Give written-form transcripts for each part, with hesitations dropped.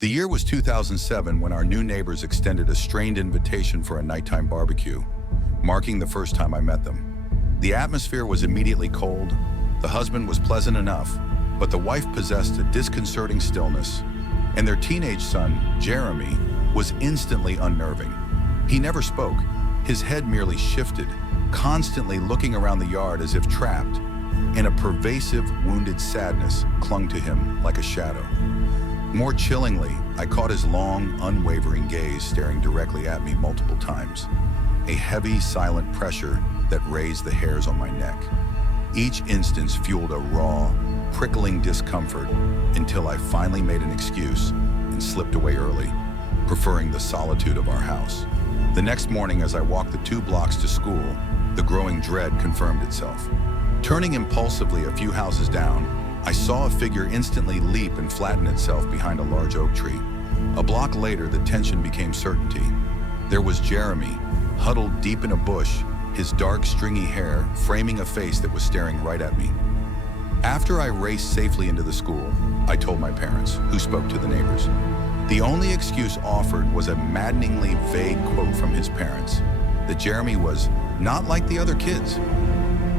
The year was 2007 when our new neighbors extended a strained invitation for a nighttime barbecue, marking the first time I met them. The atmosphere was immediately cold. The husband was pleasant enough, but the wife possessed a disconcerting stillness, and their teenage son, Jeremy, was instantly unnerving. He never spoke. His head merely shifted, constantly looking around the yard as if trapped, and a pervasive, wounded sadness clung to him like a shadow. More chillingly, I caught his long, unwavering gaze staring directly at me multiple times, a heavy, silent pressure that raised the hairs on my neck. Each instance fueled a raw, prickling discomfort until I finally made an excuse and slipped away early, preferring the solitude of our house. The next morning, as I walked the 2 blocks to school, the growing dread confirmed itself. Turning impulsively a few houses down, I saw a figure instantly leap and flatten itself behind a large oak tree. A block later, the tension became certainty. There was Jeremy, huddled deep in a bush, his dark, stringy hair framing a face that was staring right at me. After I raced safely into the school, I told my parents, who spoke to the neighbors. The only excuse offered was a maddeningly vague quote from his parents, that Jeremy was not like the other kids.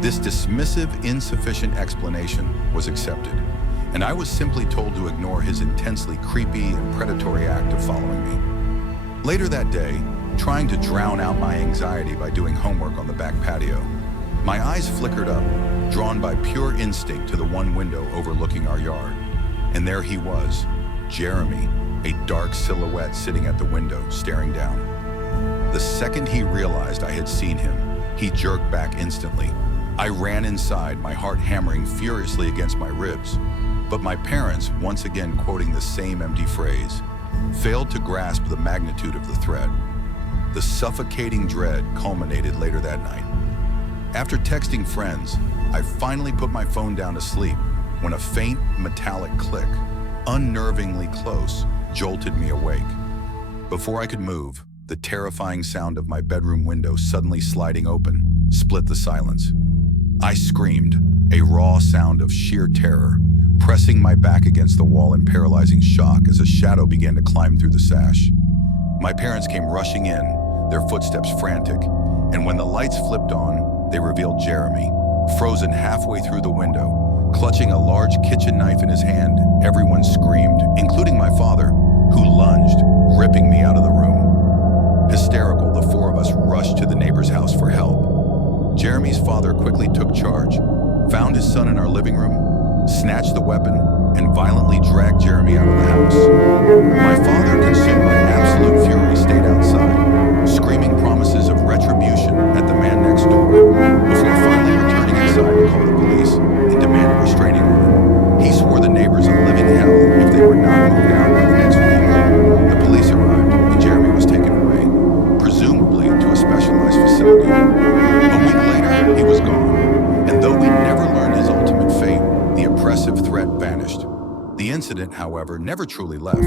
This dismissive, insufficient explanation was accepted, and I was simply told to ignore his intensely creepy and predatory act of following me. Later that day, trying to drown out my anxiety by doing homework on the back patio, my eyes flickered up, drawn by pure instinct to the one window overlooking our yard. And there he was, Jeremy, a dark silhouette sitting at the window, staring down. The second he realized I had seen him, he jerked back instantly. I ran inside, my heart hammering furiously against my ribs. But my parents, once again quoting the same empty phrase, failed to grasp the magnitude of the threat. The suffocating dread culminated later that night. After texting friends, I finally put my phone down to sleep when a faint metallic click, unnervingly close, jolted me awake. Before I could move, the terrifying sound of my bedroom window suddenly sliding open split the silence. I screamed, a raw sound of sheer terror, pressing my back against the wall in paralyzing shock as a shadow began to climb through the sash. My parents came rushing in, their footsteps frantic, and when the lights flipped on, they revealed Jeremy, frozen halfway through the window, clutching a large kitchen knife in his hand. Everyone screamed, including my father, who lunged, ripping me out of the room. Hysterical, the 4 of us rushed to the neighbor's house for help. Jeremy's father quickly took charge, found his son in our living room, snatched the weapon, and violently dragged Jeremy out of the house. My father, consumed by absolute fury, stayed outside, screaming promises of retribution at the man next door, before finally returning inside to call the police and demand a restraining order. He swore the neighbors a living hell if they were not moved out by the next week. The police arrived, and Jeremy was taken away, presumably to a specialized facility. A week later, he was gone, and though we never learned his ultimate fate, the oppressive threat vanished. The incident, however, never truly left.